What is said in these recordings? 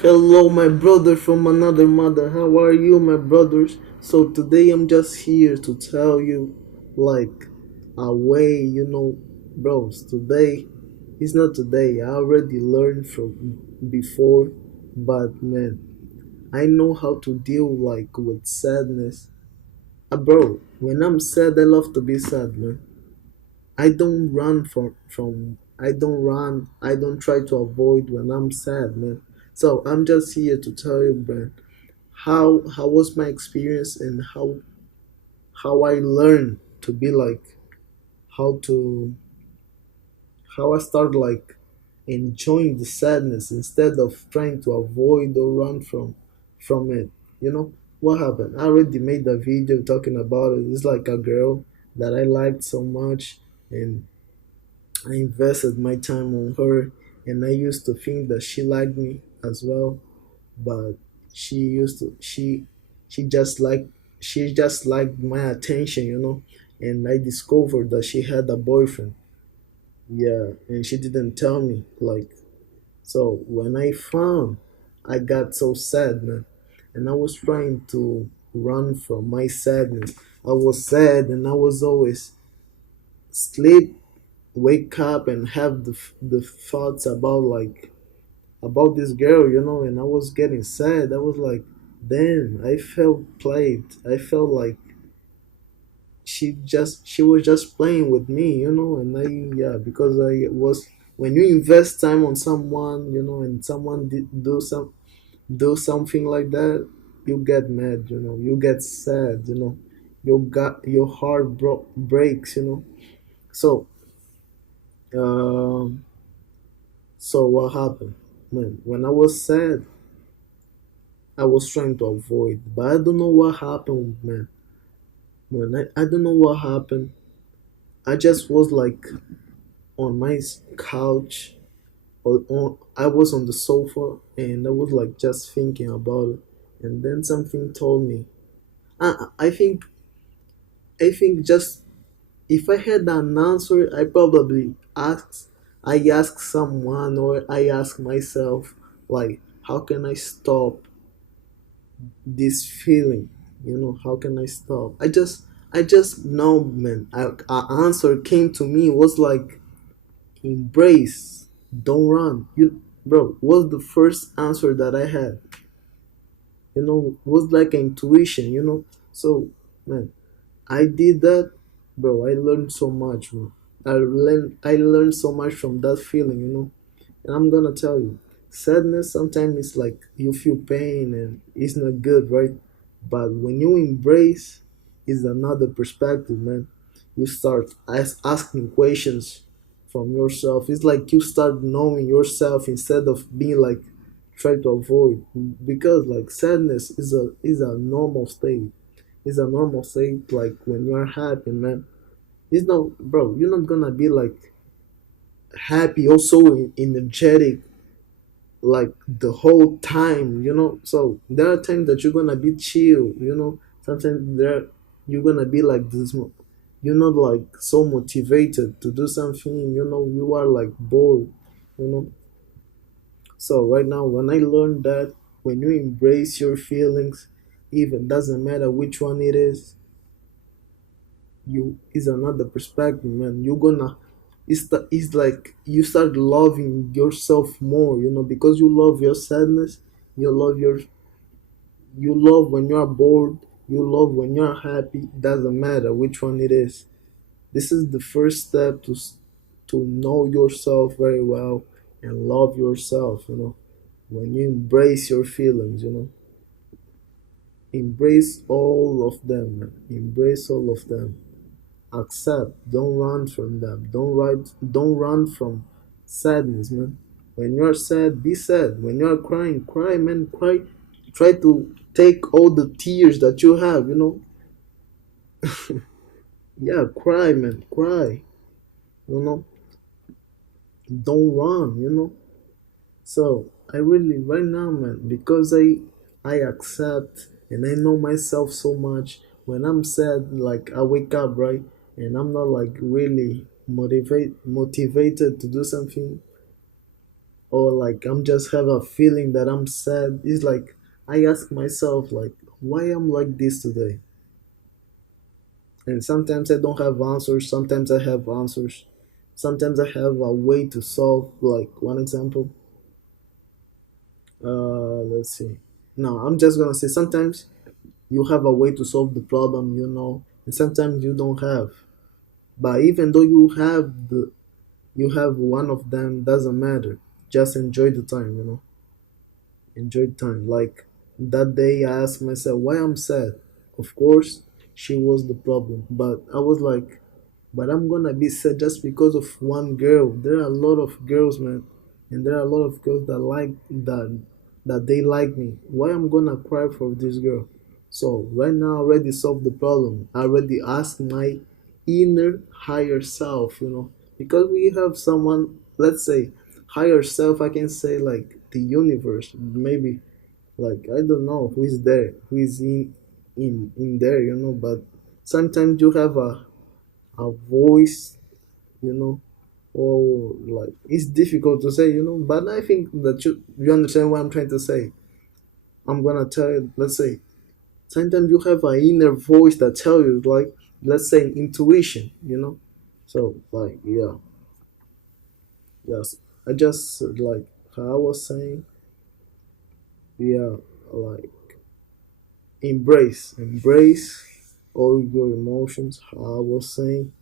Hello, my brother from another mother. How are you, my brothers? So today I'm just here to tell you, like, a way, bros. Today, it's not today. I already learned from before, but man, I know how to deal like with sadness. Bro, when I'm sad, I love to be sad, man. I don't run from I don't run, I don't try to avoid when I'm sad, man. So I'm just here to tell you, man, how was my experience and how I learned to be like how to how I start like enjoying the sadness instead of trying to avoid or run from it. You know what happened? I already made a video talking about it. It's like a girl that I liked so much, and I invested my time on her, and I used to think that she liked me as well, but she used to she just liked my attention, and I discovered that she had a boyfriend. Yeah, and she didn't tell me. Like, so when I found, I got so sad, man, and I was trying to run from my sadness. I was sad, and I was always sleep, wake up, and have the thoughts about about this girl, and I was getting sad. I was like, damn, I felt played. I felt like she was just playing with me, and I yeah, because I was when you invest time on someone, and someone do something like that, you get mad, you get sad, your heart breaks, So um so what happened? Man, when I was sad, I was trying to avoid, but I don't know what happened, man. I don't know what happened. I just was like on my couch, or I was on the sofa, and I was like just thinking about it, and then something told me. I think just if I had an answer, I ask someone, or I ask myself, like, how can I stop this feeling? How can I stop? I just know, man. A answer came to me, was like, embrace, don't run. Bro, was the first answer that I had. Was like intuition. So, man, I did that, bro. I learned so much, bro. I learned so much from that feeling. And I'm gonna tell you, sadness sometimes is like you feel pain and it's not good, right? But when you embrace, is another perspective, man. You start asking questions from yourself. It's like you start knowing yourself instead of being like try to avoid. Because like sadness is a normal state. It's a normal state, like when you're happy, man. It's not, bro. You're not gonna be like happy, also energetic, like the whole time, so there are times that you're gonna be chill, sometimes there you're gonna be like this, you're not like so motivated to do something, you are like bored, you know so right now, when I learned that when you embrace your feelings, even doesn't matter which one it is another perspective, man. It's like you start loving yourself more, because you love your sadness, you love your you love when you're bored, you love when you're happy. Doesn't matter which one it is. This is the first step to know yourself very well and love yourself, when you embrace your feelings, embrace all of them, man. Embrace all of them. Accept, don't run from them. Don't run from sadness, man. When you're sad, be sad. When you're crying, cry, man. Cry. Try to take all the tears that you have, Yeah, cry, man. Cry. you know don't run, so I really, right now, man, because I accept and I know myself so much. When I'm sad, like I wake up, right, and I'm not like really motivated to do something. or like I'm just have a feeling that I'm sad. It's like I ask myself like why I'm like this today. And sometimes I don't have answers, sometimes I have answers. Sometimes I have a way to solve, like one example. Let's see. No, I'm just gonna say sometimes you have a way to solve the problem, and sometimes you don't have. But even though you have one of them, doesn't matter. Just enjoy the time. Enjoy time. Like that day, I asked myself why I'm sad. Of course, she was the problem, but I was like, but I'm gonna be sad just because of one girl. There are a lot of girls, man, and there are a lot of girls that they like me. Why I'm gonna cry for this girl? So right now, I already solved the problem. I already asked my inner higher self, because we have someone. Let's say higher self. I can say like the universe, maybe like I don't know who is there, who is in there, but sometimes you have a voice, you know, or like it's difficult to say, but I think that you understand what I'm trying to say. I'm gonna tell you, let's say, sometimes you have an inner voice that tell you, like, let's say, intuition. So, like, yeah, yes, I just like how I was saying, yeah, like embrace all your emotions. How I was saying,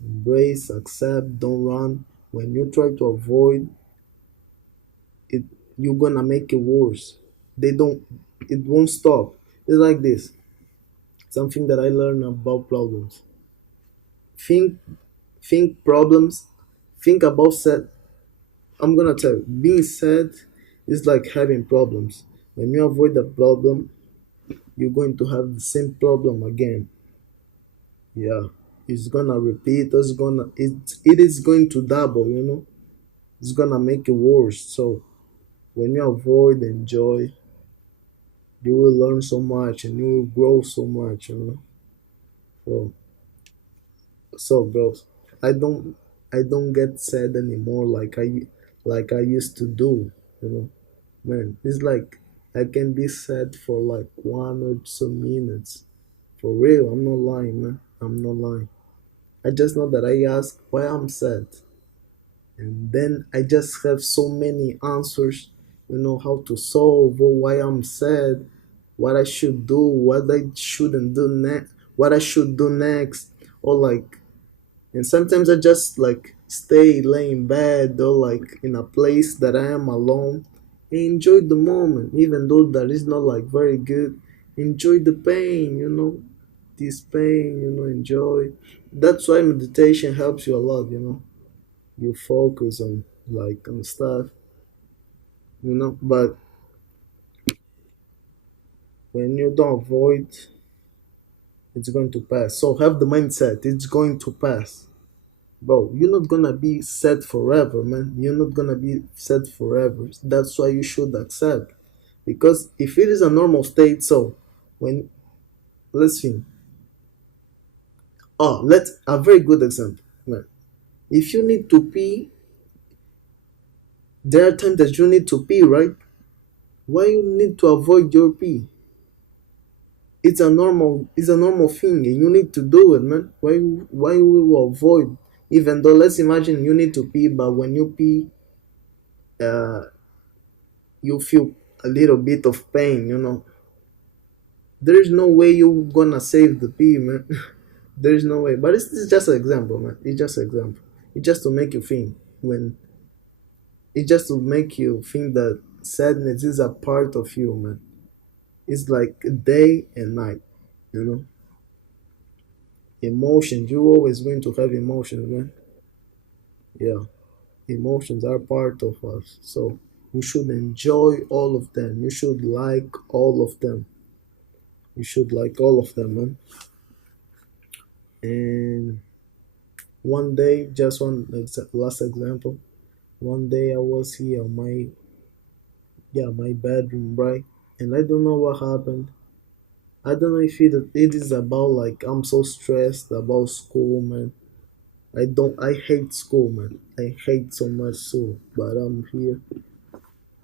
embrace, accept, don't run. When you try to avoid it, you're gonna make it worse. They don't it won't stop. It's like this. Something that I learned about problems. Think think problems, think about sad. I'm gonna tell you, being sad is like having problems. When you avoid the problem, you're going to have the same problem again. Yeah. It's gonna repeat, it is going to double. It's gonna make it worse. So when you avoid enjoy, you will learn so much and you will grow so much. So, bros, I don't, I don't get sad anymore like I used to do. You know, man, it's like I can be sad for like 1 or 2 minutes. For real, I'm not lying, man. I'm not lying. I just know that I ask why I'm sad, and then I just have so many answers. How to solve or why I'm sad, what I should do, what I shouldn't do next, what I should do next, or like, and sometimes I just like stay lay in bed or like in a place that I am alone and enjoy the moment, even though that is not like very good. Enjoy the pain, this pain, enjoy. That's why meditation helps you a lot. You focus on like on stuff. But when you don't avoid, it's going to pass. So have the mindset, it's going to pass. Bro, you're not gonna be sad forever, man. You're not gonna be sad forever. That's why you should accept. Because if it is a normal state, so when let's think. Oh, let's a very good example, man. If you need to pee, there are times that you need to pee, right? Why you need to avoid your pee? It's a normal thing and you need to do it, man. Why we will avoid, even though let's imagine you need to pee, but when you pee, uh you feel a little bit of pain. There's no way you're gonna save the pee, man. There's no way, but it's just an example, man. It's just an example. It's just to make you think when it's just to make you think that sadness is a part of you, man. It's like day and night, you know emotions. You're always going to have emotions, man. Yeah, emotions are part of us, so you should enjoy all of them. You should like all of them. You should like all of them, man. And one day, just last example. One day I was here on my bedroom, right? And I don't know what happened. I don't know if it is about like I'm so stressed about school, man. I hate school, man. I hate so much school, but I'm here.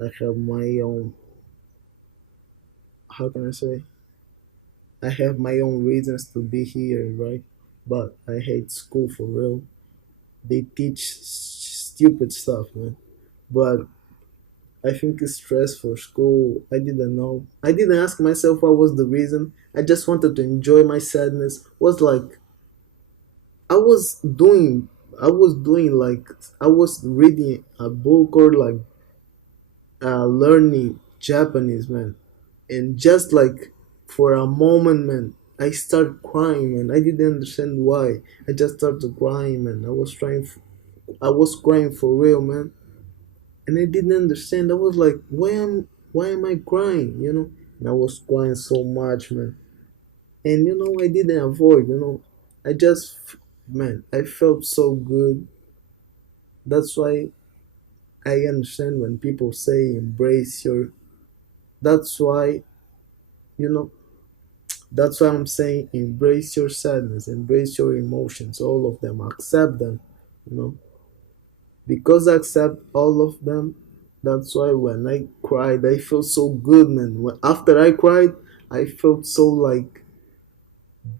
I have my own, how can I say? I have my own reasons to be here, right? But I hate school for real. They teach stupid stuff, man. But I think it's stress for school. I didn't know. I didn't ask myself what was the reason. I just wanted to enjoy my sadness. Was like I was doing I was doing like I was reading a book or like learning Japanese, man. And just like for a moment, man, I started crying, man. I didn't understand why. I just started crying, man. I was crying for real, man. And I didn't understand. I was like, why am I crying? And I was crying so much, man. And I didn't avoid. I just, man, I felt so good. That's why I understand when people say embrace your. That's why you know. That's why I'm saying embrace your sadness, embrace your emotions, all of them, accept them. You know, because I accept all of them. That's why when I cried, I felt so good, man. After I cried, I felt so like,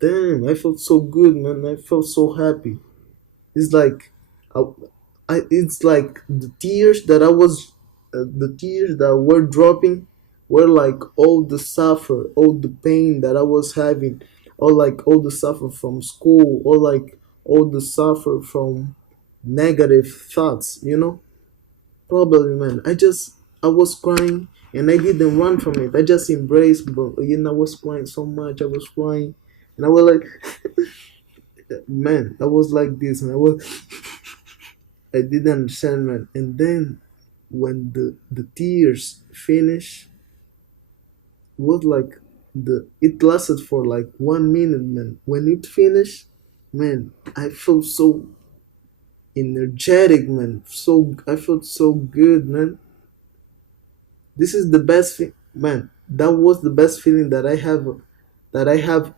damn, I felt so good, man. I felt so happy. It's like, I, it's like the tears that were dropping were like all the suffer, all the pain that I was having, or like all the suffer from school, or like all the suffer from negative thoughts, Probably, man. I was crying and I didn't run from it. I just embraced, bro. I was crying so much. I was crying, and I was like, man, I was like this, man. I didn't understand, man. And then when the tears finish, was like it lasted for like 1 minute, man. When it finished, man, I felt so energetic, man. I felt so good, man. This is the best man. That was the best feeling that I have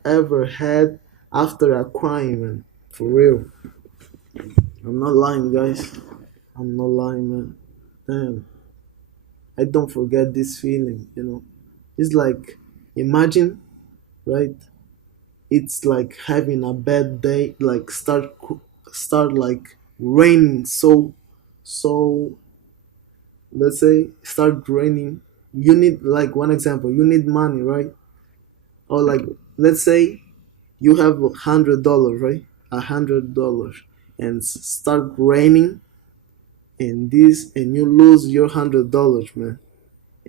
ever had after a crime, man. For real. I'm not lying, guys. I'm not lying, man. Damn. I don't forget this feeling. It's like imagine, right? It's like having a bad day, like start like raining so let's say start raining. You need like one example, you need money, right? Or like let's say you have $100, right? $100, and start raining, and you lose your $100, man.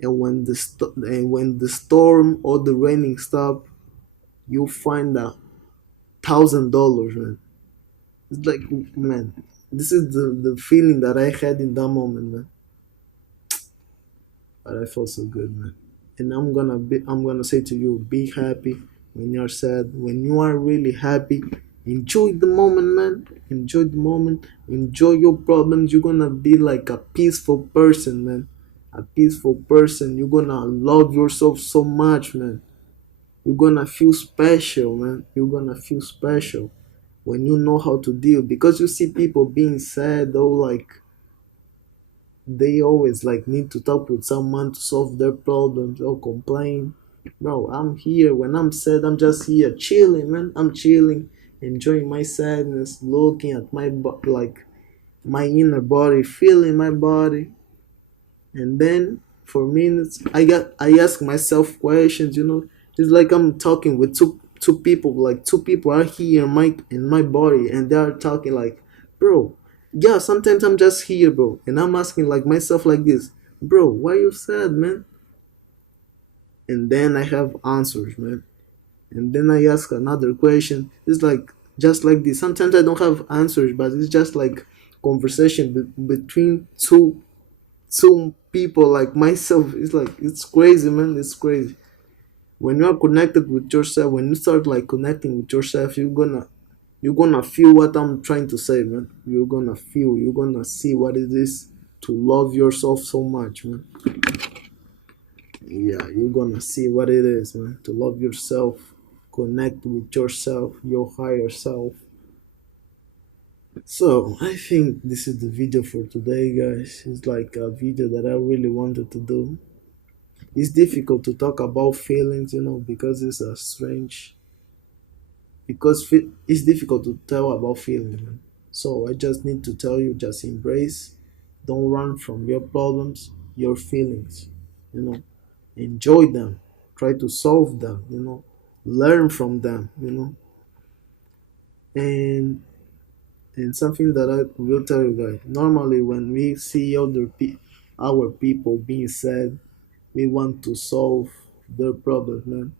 And when the storm or the raining stop, you find $1,000, man. It's like, man, this is the feeling that I had in that moment, man. But I felt so good, man. And I'm gonna say to you, be happy when you're sad. When you are really happy, enjoy the moment, man. Enjoy the moment. Enjoy your problems. You're gonna be like a peaceful person, man. A peaceful person. You're gonna love yourself so much, man. You're gonna feel special, man. You're gonna feel special when you know how to deal, because you see people being sad, or like they always like need to talk with someone to solve their problems or complain. Bro, I'm here. When I'm sad, I'm just here chilling, man. I'm chilling, enjoying my sadness, looking at like my inner body, feeling my body. And then for minutes I ask myself questions. It's like I'm talking with two people, like two people are here in my body, and they are talking like, bro, yeah, sometimes I'm just here, bro, and I'm asking like myself like this, bro, why you sad, man? And then I have answers, man. And then I ask another question. It's like just like this. Sometimes I don't have answers, but it's just like conversation between two people like myself. It's like it's crazy, man. It's crazy. When you are connected with yourself, when you start like connecting with yourself, you're gonna feel what I'm trying to say, man. You're gonna see what it is to love yourself so much, man. Yeah, you're gonna see what it is, man, to love yourself, connect with yourself, your higher self. So I think this is the video for today, guys. It's like a video that I really wanted to do. It's difficult to talk about feelings, because it's a strange. It's difficult to tell about feelings, man. So I just need to tell you, just embrace. Don't run from your problems, your feelings. You know, enjoy them. Try to solve them. Learn from them. And something that I will tell you guys, normally when we see our people being sad, we want to solve their problems, man.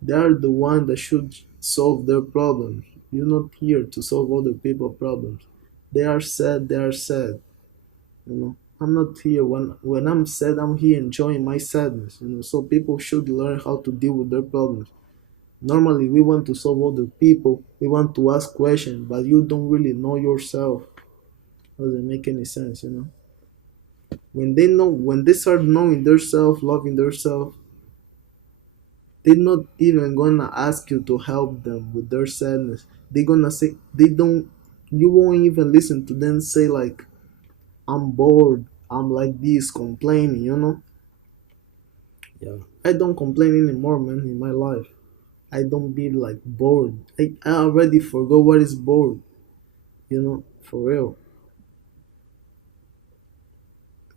They are the one that should solve their problems. You're not here to solve other people's problems. They are sad, they are sad. I'm not here when I'm sad, I'm here enjoying my sadness, so people should learn how to deal with their problems. Normally we want to solve other people, we want to ask questions, but you don't really know yourself. Doesn't make any sense. When they start knowing themselves, loving themselves, they're not even gonna ask you to help them with their sadness. They're gonna say they don't. You won't even listen to them say like, "I'm bored. I'm like this, complaining." Yeah. I don't complain anymore, man. In my life, I don't be like bored. I already forgot what is bored. For real.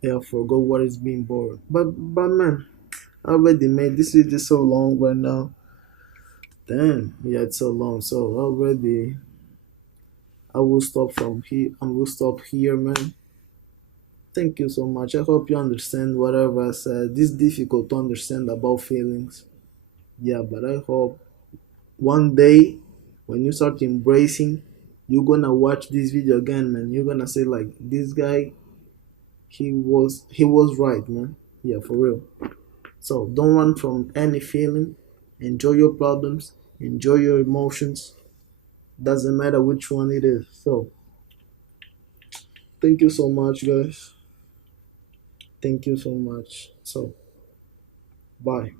Yeah, I forgot what is being bored. But man, I already made this video so long right now. Damn, yeah, it's so long. So already, I will stop from here. I will stop here, man. Thank you so much. I hope you understand whatever I said. It's difficult to understand about feelings. Yeah, but I hope one day when you start embracing, you're gonna watch this video again, man. You're gonna say like, this guy, he was right, man. Yeah, for real. So don't run from any feeling. Enjoy your problems. Enjoy your emotions. Doesn't matter which one it is. So thank you so much, guys. Thank you so much. So bye.